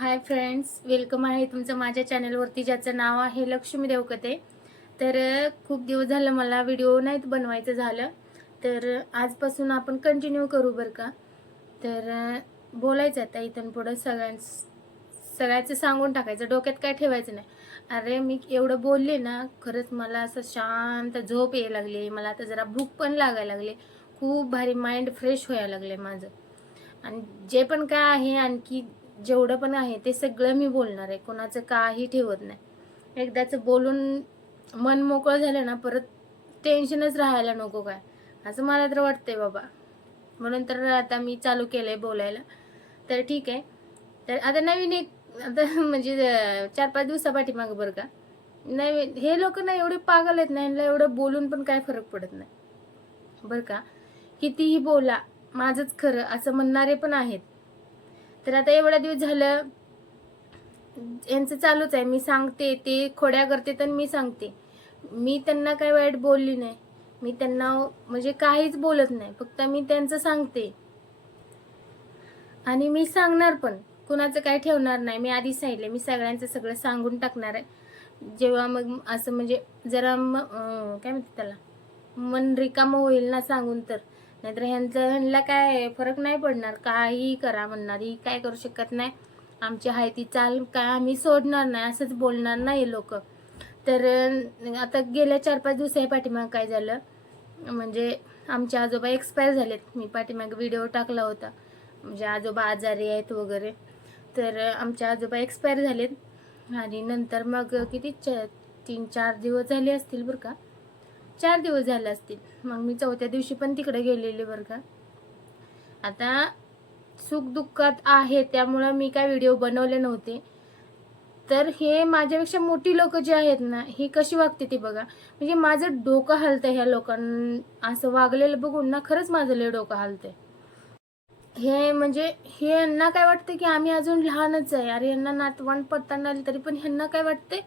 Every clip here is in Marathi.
हाय फ्रेंड्स, वेलकम आहे तुमचं माझ्या चॅनलवरती, ज्याचं नाव आहे लक्ष्मी देवकते. तर खूप दिवस झालं मला व्हिडिओ नाहीत बनवायचं झालं, तर आजपासून आपण कंटिन्यू करू बरं का. तर बोलायचं आता इथून पुढं सगळ्याचं सांगून टाकायचं, डोक्यात काय ठेवायचं नाही. अरे मी एवढं बोलले ना, खरंच मला असं शांत झोप यायला लागली. मला आता जरा भूक पण लागायला लागली. खूप भारी माइंड फ्रेश व्हायला लागले माझं. आणि जे पण काय आहे, आणखी जेवढं पण आहे ते सगळं मी बोलणार आहे. कोणाचं काही ठेवत नाही. एकदाच बोलून मन मोकळं झालं ना, परत टेन्शनच राहायला नको काय, असं मला तर वाटतंय बाबा. म्हणून तर आता मी चालू केलंय बोलायला. तर ठीक आहे. तर आता नवीन एक आता म्हणजे 4-5 दिवसापाठीमागं बरं का, नवीन हे लोक ना एवढे पागल आहेत ना, यांना एवढं बोलून पण काय फरक पडत नाही बरं का. कितीही बोला, माझंच खरं असं म्हणणारे पण आहेत. तर आता एवढा दिवस झालं यांचं चालूच आहे. मी सांगते, ते खोड्या करते, तर मी सांगते. मी त्यांना काही वाईट बोलली नाही. मी त्यांना म्हणजे काहीच बोलत नाही, फक्त मी त्यांचं सांगते. आणि मी सांगणार पण, कुणाचं काय ठेवणार नाही. मी आधी सांगितले, मी सगळ्यांचं सगळं सांगून टाकणार आहे. जेव्हा मग असं म्हणजे जरा काय म्हणते त्याला, मन रिकामं होईल ना सांगून, तर नाहीतर ह्यांना काय फरक नाही पडणार. काही करा म्हणणार, ही काय करू शकत नाही. आमची आहे ती चाल काय आम्ही सोडणार नाही, असंच बोलणार नाही लोक. तर आता गेल्या 4-5 दिवसा पाठीमाग काय झालं, म्हणजे आमचे आजोबा एक्सपायर झालेत. मी पाठीमाग व्हिडिओ टाकला होता, म्हणजे आजोबा आजारी आहेत वगैरे. तर आमचे आजोबा एक्सपायर झालेत. आणि नंतर मग किती 3-4 दिवस झाले असतील बरं का, 4 दिवस झाले असतील. मग मी 4थ्या दिवशी पण तिकडे गेलेले बरं का. आता सुख दुःखात आहे, त्यामुळं मी काय व्हिडिओ बनवले नव्हते. तर हे माझ्यापेक्षा मोठी लोक जे आहेत ना, ही कशी वागते ती बघा. म्हणजे माझं डोकं हलतंय ह्या लोकांना असं वागलेलं बघून ना, खरंच माझं लय डोकं हलतंय. हे म्हणजे हे यांना काय वाटतं की आम्ही अजून लहानच आहे. अरे यांना नातवंड पडताना आली, तरी पण ह्यांना काय वाटते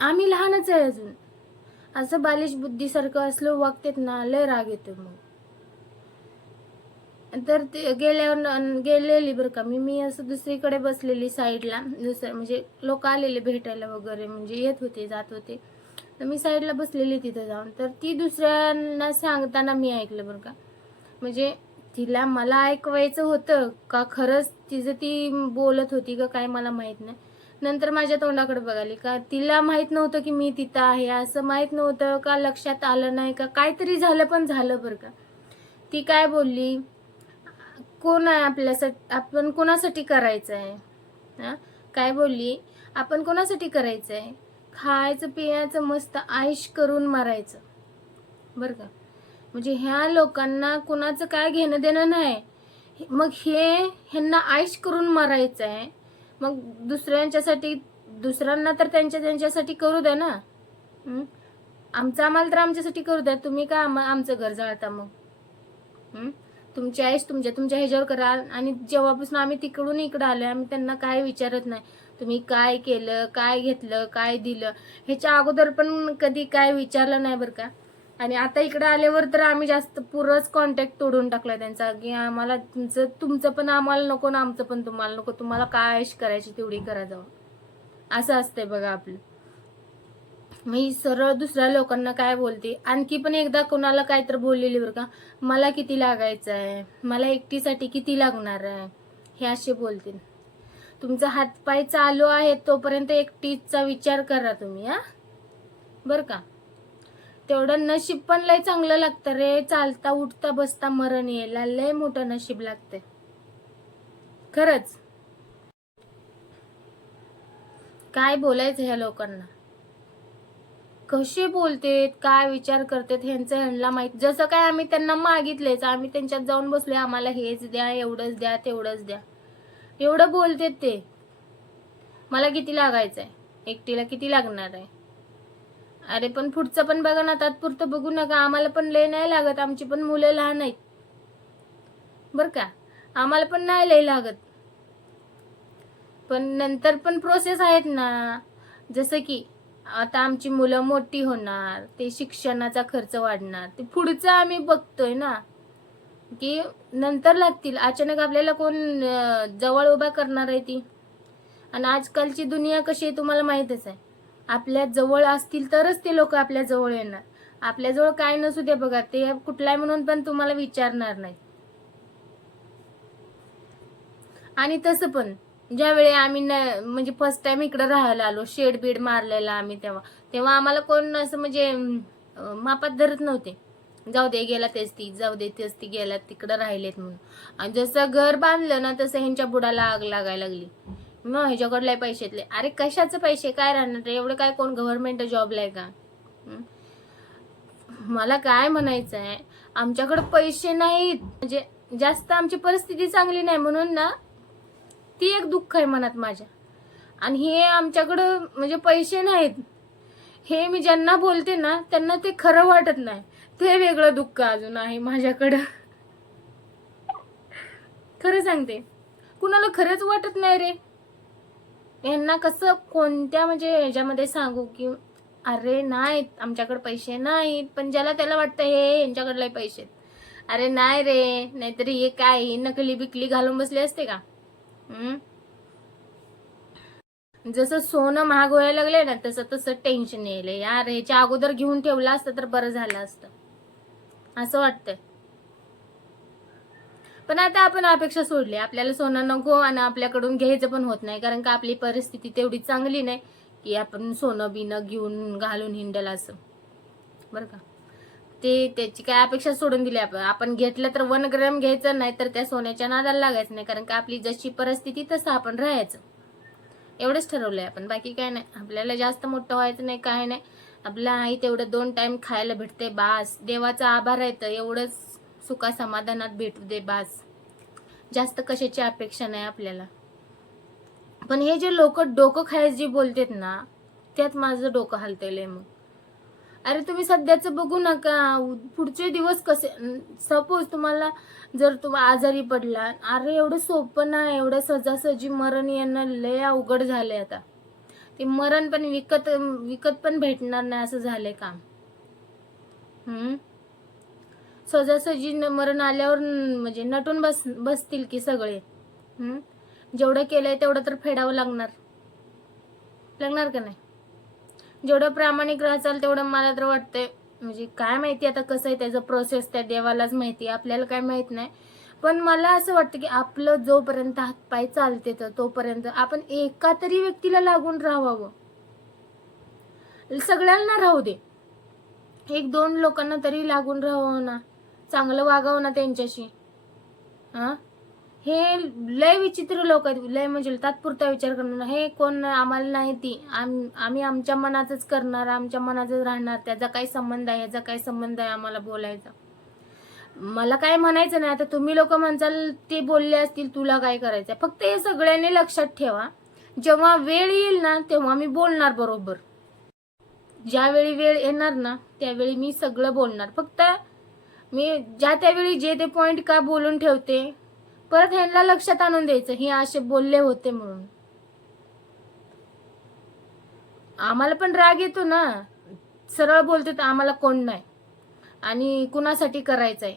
आम्ही लहानच आहे अजून. असं बालिश बुद्धीसारखं असलं वागतेत ना, लय राग येतो मग. तर ते गेलेली बरं का मी असं दुसरीकडे बसलेली साईडला. दुसरं म्हणजे लोक आलेले भेटायला वगैरे, म्हणजे येत होते जात होते. तर मी साईडला बसलेली तिथं जाऊन. तर ती दुसऱ्यांना सांगताना मी ऐकलं बरं का. म्हणजे तिला मला ऐकवायचं होतं का खरंच तिचं ती बोलत होती का काय मला माहित नाही. नंतर माझ्या तोंडाकडे बघाली का, तिला माहित नव्हतं की मी तिथं आहे, असं माहित नव्हतं का, लक्षात आलं नाही का, काहीतरी झालं पण झालं बरं का. ती काय बोलली, कोण आहे आपल्यासाठी, आपण कोणासाठी करायचं आहे हा, काय बोलली, आपण कोणासाठी करायचं आहे, खायचं पियाचं मस्त आयुष करून मारायचं बरं का. म्हणजे ह्या लोकांना कुणाचं काय घेणं देणं नाही. मग ह्यांना आयुष करून मारायचं आहे. मग दुसऱ्यांच्यासाठी, दुसऱ्यांना तर त्यांच्यासाठी करू द्या ना. आमचं आम्हाला तर आमच्यासाठी करू द्या. तुम्ही का आमचं घर जाळता मग. तुमची आयुष तुमच्या ह्याच्यावर करा. आणि जेव्हापासून आम्ही तिकडून इकडं आलोय, आम्ही त्यांना काय विचारत नाही तुम्ही काय केलं, काय घेतलं, काय दिलं. ह्याच्या अगोदर पण कधी काय विचारलं नाही बरं का. आणि आता इकडे आल्यावर तर आम्ही जास्त पुरंच कॉन्टॅक्ट तोडून टाकला त्यांचा, की आम्हाला तुमचं पण आम्हाला नको ना, आमचं पण तुम्हाला नको. तुम्हाला काय आयुष करायची तेवढी करा जाऊ, असं असतंय बघा आपलं. मी सरळ दुसऱ्या लोकांना काय बोलते. आणखी पण एकदा कोणाला काय तर बोललेली बरं का, मला किती लागायचं आहे, मला एकटीसाठी किती लागणार आहे, हे असे बोलते. तुमचा हातपाय चालू आहे तोपर्यंत एकटीचा विचार करा तुम्ही, हा बरं का. तेवढं नशीब पण लय चांगलं लागतं रे. चालता उठता बसता मरण यायला लय मोठं नशीब लागते खरंच. काय बोलायचं ह्या लोकांना, कसे बोलतेत, काय विचार करतात ह्यांचं ह्यांना माहित. जसं काय आम्ही त्यांना मागितलेच, आम्ही त्यांच्यात जाऊन बसलोय, आम्हाला हेच द्या, एवढंच द्या, तेवढंच द्या, एवढं बोलतेत ते. मला किती लागायचंय, एकटीला किती लागणार आहे. अरे पण पुढचं पण बघा ना, तात्पुरतं बघू नका. आम्हाला पण लय नाही लागत, आमची पण मुलं लहान आहेत बर का. आम्हाला पण नाही लय लागत, पण नंतर पण प्रोसेस आहेत ना. जसं की आता आमची मुलं मोठी होणार, ते शिक्षणाचा खर्च वाढणार, ते पुढचं आम्ही बघतोय ना, की नंतर लागतील. अचानक आपल्याला कोण जवळ उभा करणार आहे ती. आणि आजकालची दुनिया कशी आहे तुम्हाला माहीतच आहे. आपल्या जवळ असतील तरच ते लोक आपल्या जवळ येणार. आपल्याजवळ काय नसू दे बघा, ते कुठलाय म्हणून पण तुम्हाला विचारणार नाही. आणि तसं पण ज्यावेळी आम्ही म्हणजे फर्स्ट टाइम इकडे राहायला आलो, शेड बीड मारलेला आम्ही, तेव्हा आम्हाला कोण असं म्हणजे मापात धरत नव्हते. जाऊ दे गेला तेच ती, जाऊ दे तेच ती गेला तिकडं राहिलेत म्हणून. आणि जसं घर बांधलं ना तसं ह्यांच्या बुडाला आग लागायला लागली. मग ह्याच्याकडले पैशातले, अरे कशाचे पैसे काय राहणार, एवढं काय कोण गव्हर्नमेंट जॉबला आहे का? मला काय म्हणायचं आहे, आमच्याकडे पैसे नाहीत, म्हणजे जास्त आमची परिस्थिती चांगली नाही म्हणून ना, ती एक दुःख आहे मनात माझ्या. आणि हे आमच्याकडं म्हणजे पैसे नाहीत हे मी ज्यांना बोलते ना त्यांना ते खरं वाटत नाही, ते वेगळं दुःख अजून आहे माझ्याकडं. खरं सांगते, कुणाला खरंच वाटत नाही रे. यांना कसं कोणत्या म्हणजे ह्याच्यामध्ये सांगू की अरे नाहीत आमच्याकडे पैसे नाहीत, पण ज्याला त्याला वाटतं हे यांच्याकडले पैसे. अरे नाही रे, नाहीतरी हे काय नकली बिकली घालून बसले असते का? जसं सोनं महाग व्हायला लागले ना तसं तसं टेन्शन यायला यार, ह्याच्या अगोदर घेऊन ठेवलं असतं तर बरं झालं असतं असं वाटतंय. पण आता आपण अपेक्षा सोडली, आपल्याला सोनं नको आणि आपल्याकडून घ्यायचं पण होत नाही, कारण का आपली परिस्थिती तेवढी चांगली नाही की आपण सोनं बिनं घेऊन घालून हिंडल असं, बरं का. ते त्याची काय अपेक्षा सोडून दिली आपण घेतलं तर 1 ग्रॅम घ्यायचं, नाही तर त्या सोन्याच्या नादाला लागायचं नाही, कारण का आपली जशी परिस्थिती तसं आपण राहायचं. एवढंच ठरवलंय आपण, बाकी काय नाही. आपल्याला जास्त मोठं व्हायचं नाही, काय नाही. आपल्या आई तेवढं 2 टाइम खायला भेटते बास, देवाचा आभार आहे तर एवढंच सुखा समाधानात भेटू दे बास, जास्त कशाची अपेक्षा नाही आपल्याला. पण हे जे लोक डोकं खायचं जे बोलतात ना, त्यात माझं डोकं हलतंय मग. अरे तुम्ही सध्याचं बघू नका, पुढचे दिवस कसे. सपोज तुम्हाला जर तुम्ही आजारी पडला, अरे एवढं सोपं नाही, एवढं सहजासहजी मरण येणं लय अवघड झालंय आता. ते मरण पण विकत पण भेटणार नाही असं झालंय काम. सहजासहजी मरण आल्यावर म्हणजे नटून बसतील की सगळे. जेवढं केलंय तेवढं तर फेडावं लागणार का नाही? जेवढं प्रामाणिक राहाल तेवढं मला तर वाटतंय, म्हणजे काय माहिती आता कसं आहे त्याचं प्रोसेस, त्या देवालाच माहिती, आपल्याला काय माहित नाही. पण मला असं वाटतं की आपलं जोपर्यंत हातपाय चालते तर तोपर्यंत आपण एका तरी व्यक्तीला लागून राहावं. सगळ्यांना राहू दे, 1-2 लोकांना तरी लागून राहावं ना, चांगलं वागावं ना त्यांच्याशी. हे लय विचित्र लोक आहेत, लय म्हणजे तात्पुरता विचार करणार, हे कोण आम्हाला नाही ती, आम्ही आमच्या मनाचंच करणार, आमच्या मनाचंच राहणार, त्याचा काय संबंध आहे, याचा काय संबंध आहे आम्हाला बोलायचा. मला काय म्हणायचं नाही. आता तुम्ही लोक म्हणसाल ते बोलले असतील तुला काय करायचं, फक्त हे सगळ्यांनी लक्षात ठेवा, जेव्हा वेळ येईल ना तेव्हा मी बोलणार बरोबर. ज्यावेळी वेळ येणार ना त्यावेळी मी सगळं बोलणार. फक्त मी ज्या त्यावेळी जे ते पॉइंट का बोलून ठेवते, परत ह्यांना लक्षात आणून द्यायचं हे असे बोलले होते म्हणून. आम्हाला पण राग येतो ना, सरळ बोलते तर आम्हाला कोण नाही आणि कुणासाठी करायचंय,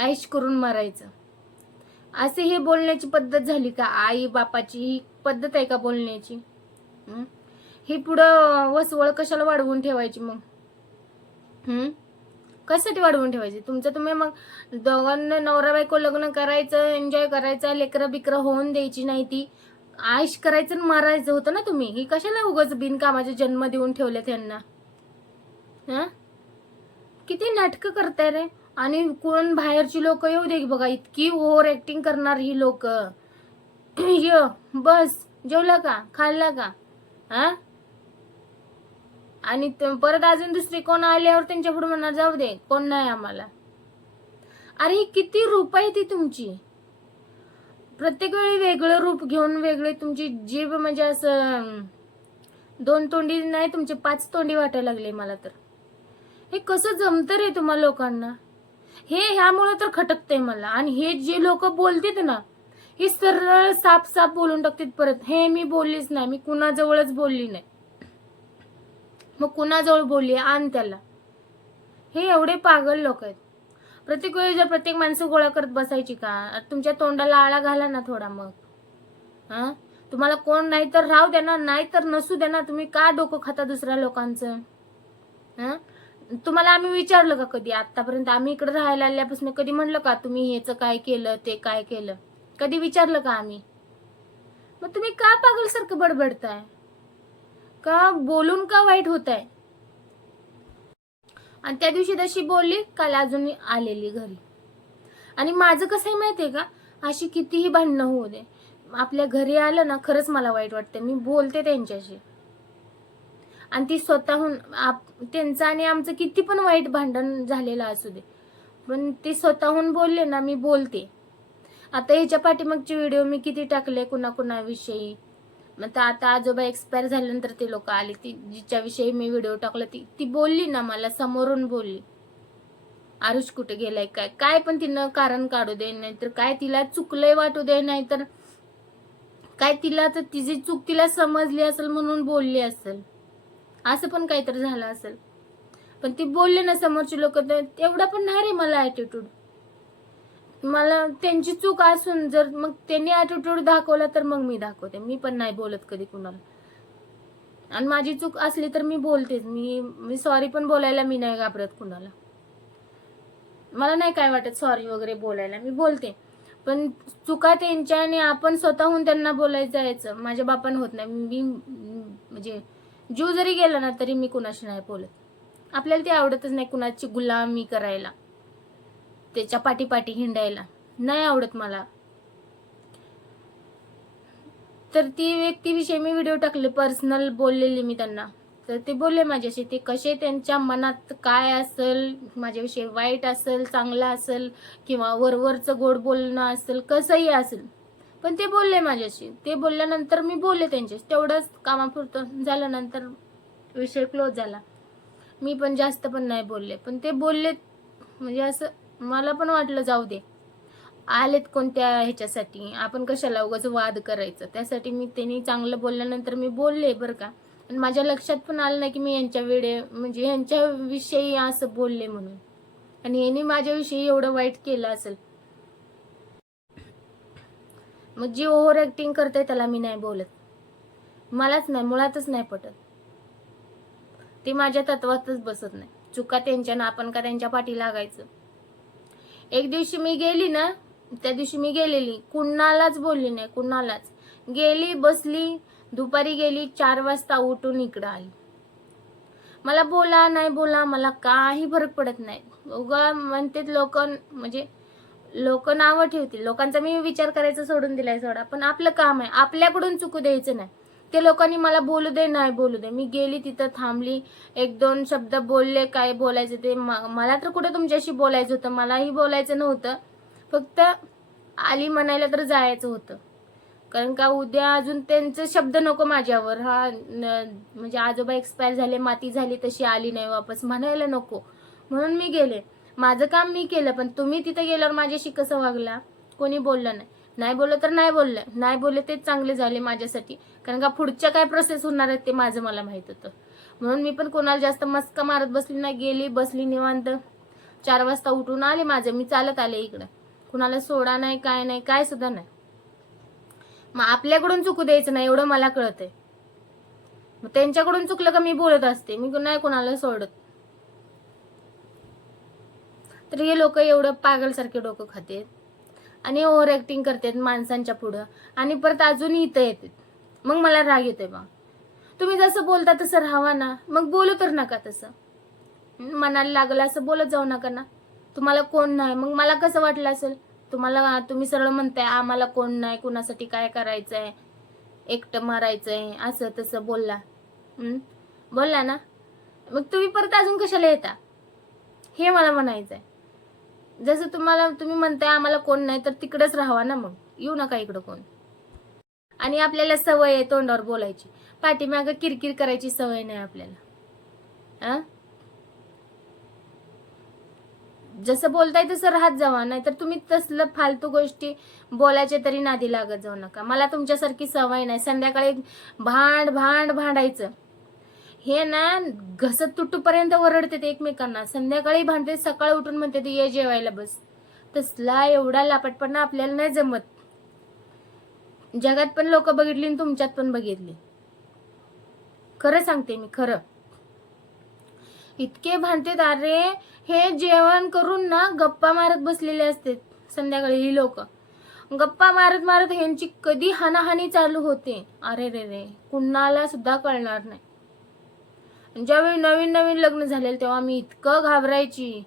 ऐश करून मारायचं, असे हे बोलण्याची पद्धत झाली का? आई बापाची ही पद्धत आहे का बोलण्याची? ही पुढं वसवळ कशाला वाढवून ठेवायची मग? कशासाठी वाढवून ठेवायची? तुमचं तुम्ही मग दोघांना नवरा बायको लग्न करायचं, एन्जॉय करायचं, लेकरं बिकरं होऊन द्यायची नाही, ती आयुष करायचं आणि मारायचं होतं ना तुम्ही. ही कशाला उगाच बिनकामाचे जन्म देऊन ठेवले त्यांना? किती नाटकं करताय रे. आणि कोण बाहेरची लोक येऊ दे बघा, इतकी ओव्हर ऍक्टिंग करणार ही लोक. बस जेवला का, खाल्ला का, आणि परत अजून दुसरी कोण आल्यावर त्यांच्या पुढे म्हणणार जाऊ दे कोण नाही आम्हाला. अरे ही किती रूप आहे ती तुमची, प्रत्येक वेळी वेगळं रूप घेऊन वेगळे तुमची जीभ, म्हणजे असं 2 तोंडी नाही तुमची 5 तोंडी वाटायला लागले मला तर. हे कसं जमतं रे तुम्हा लोकांना? ह्यामुळे तर खटकते मला. आणि हे जे लोक बोलतात ना हे सरळ साफ बोलून टाकतात परत, हे मी बोललीच नाही, मी कुणाजवळच बोलली नाही. मग कुणाजवळ बोलली आण त्याला. हे एवढे पागल लोक आहेत. प्रत्येक वेळी जर प्रत्येक माणसं गोळा करत बसायची का? तुमच्या तोंडाला आळा घाला ना थोडा मग. तुम्हाला कोण नाही तर राहू द्या ना, नाही तर नसू द्या ना, तुम्ही का डोकं खाता दुसऱ्या लोकांचं? तुम्हाला आम्ही विचारलं का कधी आतापर्यंत? आम्ही इकडे राहायला आल्यापासून कधी म्हणलं का तुम्ही हेच काय केलं ते काय केलं? कधी विचारलं का आम्ही? मग तुम्ही का पागलसारखं बडबडताय? का बोलून का वाईट होताय? आणि त्या दिवशी तशी बोलली, काल अजून आलेली घरी. आणि माझं कसं आहे माहितीये का, अशी कितीही भांडणं होऊ दे, आपल्या घरी आलं ना खरंच मला वाईट वाटतं, मी बोलते त्यांच्याशी. आणि ती स्वतःहून त्यांचं आणि आमचं किती पण वाईट भांडण झालेलं असू दे, पण ते स्वतःहून बोलले ना, मी बोलते. आता ह्याच्या पाठीमागचे व्हिडिओ मी किती टाकले कुणाकुणाविषयी. मग आता आजोबा एक्सपायर झाल्यानंतर ते लोक आले, ती जिच्याविषयी मी व्हिडिओ टाकला ती बोलली ना, मला समोरून बोलली, आरुष कुठे गेलाय काय काय, पण तिनं कारण काढू दे, नाहीतर काय तिला चुकलंय वाटू दे, नाहीतर काय तिला तर तिची चूक तिला समजली असेल म्हणून बोलली असेल, असं पण काहीतरी झालं असेल. पण ती बोलले ना समोरची लोक, तेवढा पण नाही रे मला ऍटिट्यूड. मला त्यांची चूक असून जर मग त्यांनी ऍटिट्यूड दाखवला तर मग मी दाखवते. मी पण नाही बोलत कधी कुणाला, आणि माझी चूक असली तर मी बोलतेच. मी सॉरी पण बोलायला मी नाही घाबरत कुणाला. मला नाही काय वाटत सॉरी वगैरे बोलायला, मी बोलते. पण चुका त्यांच्या आणि आपण स्वतःहून त्यांना बोलायचं जायचं माझ्या बापान होत नाही. मी म्हणजे जीव जरी गेला ना तरी मी कुणाशी नाही बोलत. आपल्याला ते आवडतच नाही कुणाची गुलामी करायला, त्याच्या पाठी हिंडायला नाही आवडत मला. तर ती व्यक्तीविषयी मी व्हिडिओ टाकले, पर्सनल बोललेली मी त्यांना. तर ते बोलले माझ्याशी, ते कसे त्यांच्या मनात काय असेल, माझ्याविषयी वाईट असेल चांगला असेल किंवा वरवरचं गोड बोलणं असेल, कसंही असेल, पण ते बोलले माझ्याशी. ते बोलल्यानंतर मी बोलले त्यांच्याशी, तेवढंच कामापुरतं झालं. नंतर विषय क्लोज झाला. मी पण जास्त पण नाही बोलले, पण ते बोलले म्हणजे असं मला पण वाटलं जाऊ दे, आलेत कोणत्या ह्याच्यासाठी, आपण कशाला उगाच वाद करायचं. त्यासाठी मी त्यांनी चांगलं बोलल्यानंतर मी बोलले बरं का. आणि माझ्या लक्षात पण आलं नाही की मी यांच्या म्हणजे यांच्या विषयी असं बोलले म्हणून, आणि यांनी माझ्याविषयी एवढं वाईट केलं असेल. मग जी ओव्हर ऍक्टिंग करते त्याला मी नाही बोलत. मलाच नाही, मुळातच नाही पटत. ते माझ्या तत्वातच बसत नाही. चुका त्यांच्या ना, आपण का त्यांच्या पाठी लागायचं. एक दिवशी मी गेली ना, त्या दिवशी मी गेलेली, कुणालाच बोलली नाही, कुणालाच. गेली, बसली, दुपारी गेली, 4 वाजता उठून इकडं आली. मला बोला नाही बोला मला काही फरक पडत नाही. उगा म्हणते लोक, म्हणजे लोक नावं ठेवतील, लोकांचा मी विचार करायचा सोडून दिलाय सोडा. पण आपलं काम आहे, आपल्याकडून चुकू द्यायचं नाही. ते लोकांनी मला बोलू दे नाही बोलू दे, मी गेली तिथं थांबली, 1-2 शब्द बोलले, काय बोलायचं ते. मला तर कुठे तुमच्याशी बोलायचं होतं, मलाही बोलायचं नव्हतं, फक्त आली म्हणायला तर जायचं होतं. कारण का उद्या अजून त्यांचे शब्द नको माझ्यावर. म्हणजे आजोबा एक्सपायर झाले, माती झाली तशी आली नाही वापस म्हणायला नको, म्हणून मी गेले. माझं काम मी केलं. पण तुम्ही तिथे गेल्यावर माझ्याशी कसं वागला, कोणी बोललं नाही. नाही बोललं तर नाही बोललं, नाही बोलले तेच चांगले झाले माझ्यासाठी. कारण का पुढच्या काय प्रोसेस होणार आहेत ते माझं मला माहित होतं. म्हणून मी पण कोणाला जास्त मस्का मारत बसली नाही. गेली, बसली निवांत, 4 वाजता उठून आले. माझं मी चालत आले इकडं, कुणाला सोडा नाही, काय नाही, काय सुद्धा नाही. मग आपल्याकडून चुकू द्यायचं नाही एवढं मला कळतंय. मग त्यांच्याकडून चुकलं का मी बोलत असते, मी नाही कोणाला सोडत. तर हे लोक एवढं पागलसारखे डोकं खाते आणि ओव्हर ऍक्टिंग करतात माणसांच्या पुढं, आणि परत अजून इथं येतात. मग मला राग येतोय. बा तुम्ही जसं बोलता तसं राहावा ना, मग बोलू तर नका तसं. मनाला लागलं असं बोलत जाऊ नका ना. तुम्हाला कोण नाही, मग मला कसं वाटलं असेल. तुम्ही सरळ म्हणताय आम्हाला कोण नाही, कुणासाठी काय करायचंय, एकटं मारायचंय, असं तसं बोलला. बोलला ना, मग तुम्ही परत अजून कशाला येता, हे मला म्हणायचंय. जसं तुम्ही म्हणताय आम्हाला कोण नाही, तर तिकडेच राहावा ना, मग येऊ नका इकडं कोण. आणि आपल्याला सवय आहे तोंडावर बोलायची, पाठीमागं किरकिर करायची सवय नाही आपल्याला. जसं बोलताय तसं राहत जावा, नाही तर तुम्ही तसलं फालतू गोष्टी बोलायचे तरी नादी लागत जाऊ नका. मला तुमच्यासारखी सवय नाही संध्याकाळी भांडायचं. हे ना घसत तुटूपर्यंत ओरडते ते एकमेकांना, संध्याकाळी भांडते, सकाळी उठून म्हणते ते ये जेवायला बस. तसला एवढा लापटपणा आपल्याला नाही जमत. जगात पण लोक बघितली आणि तुमच्यात पण बघितली. खरं सांगते मी, खरं. इतके भांडतेत. अरे हे जेवण करून ना गप्पा मारत बसलेले असते संध्याकाळी ही लोक. गप्पा मारत मारत ह्यांची कधी हानाहानी चालू होते, अरे रे रे, कुणाला सुद्धा कळणार नाही. ज्यावेळी नवीन नवीन लग्न झालेलं तेव्हा मी इतकं घाबरायची.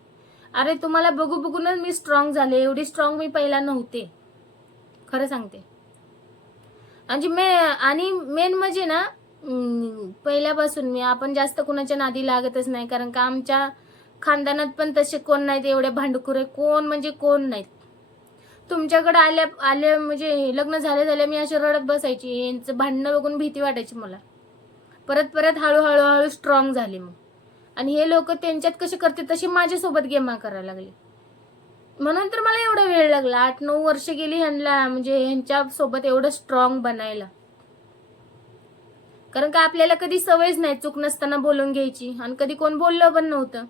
अरे तुम्हाला बघू बघूनच मी स्ट्रॉंग झाले. एवढी स्ट्रॉंग मी पहिला नव्हते, खरं सांगते. आणि मेन म्हणजे ना, पहिल्यापासून आपण जास्त कुणाच्या नादी लागतच नाही. कारण का आमच्या खानदानात पण तसे कोण नाहीत, एवढे भांडकुरे कोण म्हणजे कोण नाहीत. तुमच्याकडे आले म्हणजे लग्न झाले मी अशी रडत बसायची. यांचं भांडणं बघून भीती वाटायची मला. परत हळूहळू स्ट्रॉंग झाले मग. आणि हे लोक त्यांच्यात कसे करते तशी माझ्यासोबत गेमा करायला लागले. म्हणून तर मला एवढा वेळ लागला, 8-9 वर्ष गेली ह्यांना म्हणजे ह्यांच्या सोबत एवढं स्ट्रॉंग बनायला. कारण का आपल्याला कधी सवयच नाही चूक नसताना बोलून घ्यायची. आणि कधी कोण बोललं पण नव्हतं.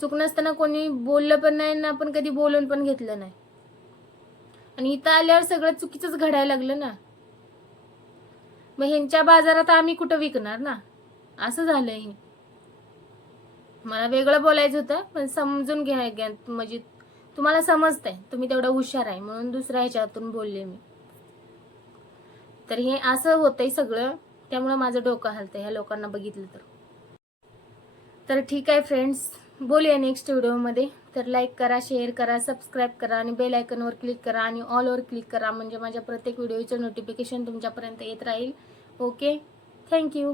चूक नसताना कोणी बोललं पण नाही ना, आपण कधी बोलून पण घेतलं नाही. आणि इथं आल्यावर सगळं चुकीचंच घडायला लागलं ना. मग ह्यांच्या बाजारात आम्ही कुठं विकणार ना, असं झालंय. मला वेगळं बोलायचं होतं, पण समजून घ्या म्हणजे तुम्हाला समजतंय, तुम्ही तेवढं हुशार आहे म्हणून दुसऱ्या ह्याच्यातून बोलले मी. तर हे असं होतंय सगळं, त्यामुळे माझं डोकं हलतंय ह्या लोकांना बघितलं तर ठीक आहे फ्रेंड्स, बोलूया नेक्स्ट व्हिडिओमध्ये. तर लाईक करा, शेअर करा, सबस्क्राईब करा आणि बेल आयकॉनवर क्लिक करा आणि ऑलवर क्लिक करा, म्हणजे माझ्या प्रत्येक व्हिडिओचं नोटिफिकेशन तुमच्यापर्यंत येत राहील. Okay, thank you.